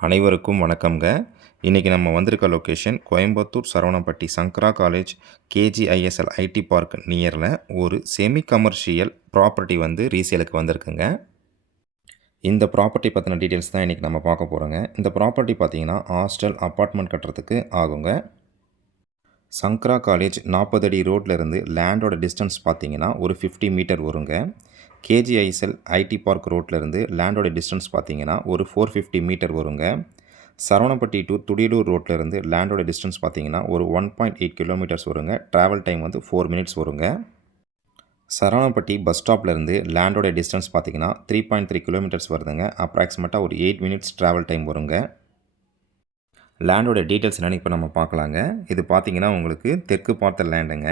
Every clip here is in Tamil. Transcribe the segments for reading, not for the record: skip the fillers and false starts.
அனைவருக்கும் வணக்கம்ங்க. இன்றைக்கி நம்ம வந்திருக்க location Coimbatore Saravanampatti Sankara college KGISL IT park நியரில் ஒரு செமி கமர்ஷியல் ப்ராப்பர்ட்டி வந்து ரீசேலுக்கு வந்திருக்குங்க. இந்த ப்ராப்பர்ட்டி பற்றின டீட்டெயில்ஸ் தான் இன்றைக்கி நம்ம பார்க்க போகிறோங்க. இந்த ப்ராப்பர்ட்டி பார்த்திங்கன்னா ஹாஸ்டல் அப்பார்ட்மெண்ட் கட்டுறதுக்கு ஆகுங்க. சங்கரா காலேஜ் 40 அடி ரோட்லேருந்து லேண்டோட டிஸ்டன்ஸ் பார்த்திங்கன்னா ஒரு 50 மீட்டர் வருங்க. கேஜிஐஎஸ்எல் ஐடி பார்க் ரோட்லேருந்து லேண்டோட டிஸ்டன்ஸ் பார்த்திங்கன்னா ஒரு 450 மீட்டர் வருங்க. சரவணப்பட்டி டு துடியலூர் ரோட்லேருந்து லேண்டோட டிஸ்டன்ஸ் பார்த்திங்கன்னா ஒரு 1.8 கிலோமீட்டர்ஸ் வருங்க. ட்ராவல் டைம் வந்து 4 மினிட்ஸ் வருங்க. சரவணப்பட்டி பஸ் ஸ்டாப்லேருந்து லேண்டோட டிஸ்டன்ஸ் பார்த்திங்கன்னா 3.3 கிலோமீட்டர்ஸ் வருதுங்க. அப்ராக்சிமேட்டாக ஒரு 8 மினிட்ஸ் ட்ராவல் டைம் வருங்க. லேண்டோட டீட்டெயில்ஸ் என்னென்னு இப்போ நம்ம பார்க்கலாங்க. இது பார்த்திங்கன்னா உங்களுக்கு தெற்கு பார்த்த லேண்டுங்க.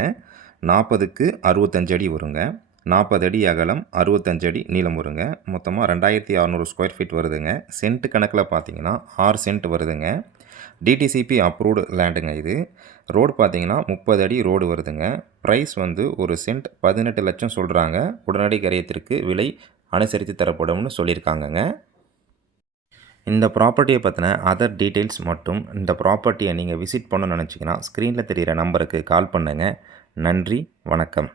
40க்கு 65 அடி வருங்க. 40 அடி அகலம், 65 அடி நீளம் வருங்க. மொத்தமாக 2600 ஸ்கொயர் ஃபீட் வருதுங்க. சென்ட் கணக்கில் பார்த்தீங்கன்னா 6 சென்ட் வருதுங்க. டிடிசிபி அப்ரூவ்டு லேண்டுங்க இது. ரோடு பார்த்தீங்கன்னா 30 அடி ரோடு வருதுங்க. ப்ரைஸ் வந்து ஒரு சென்ட் 18 லட்சம் சொல்கிறாங்க. உடனடி கரையத்திற்கு விலை அனுசரித்து தரப்படும்னு சொல்லியிருக்காங்கங்க. இந்த ப்ராப்பர்ட்டியை பற்றின அதர் டீட்டெயில்ஸ் மற்றும் இந்த ப்ராப்பர்ட்டியை நீங்கள் விசிட் பண்ணணும்னு நினச்சிங்கன்னா ஸ்க்ரீனில் தெரிகிற நம்பருக்கு கால் பண்ணுங்கள். நன்றி, வணக்கம்.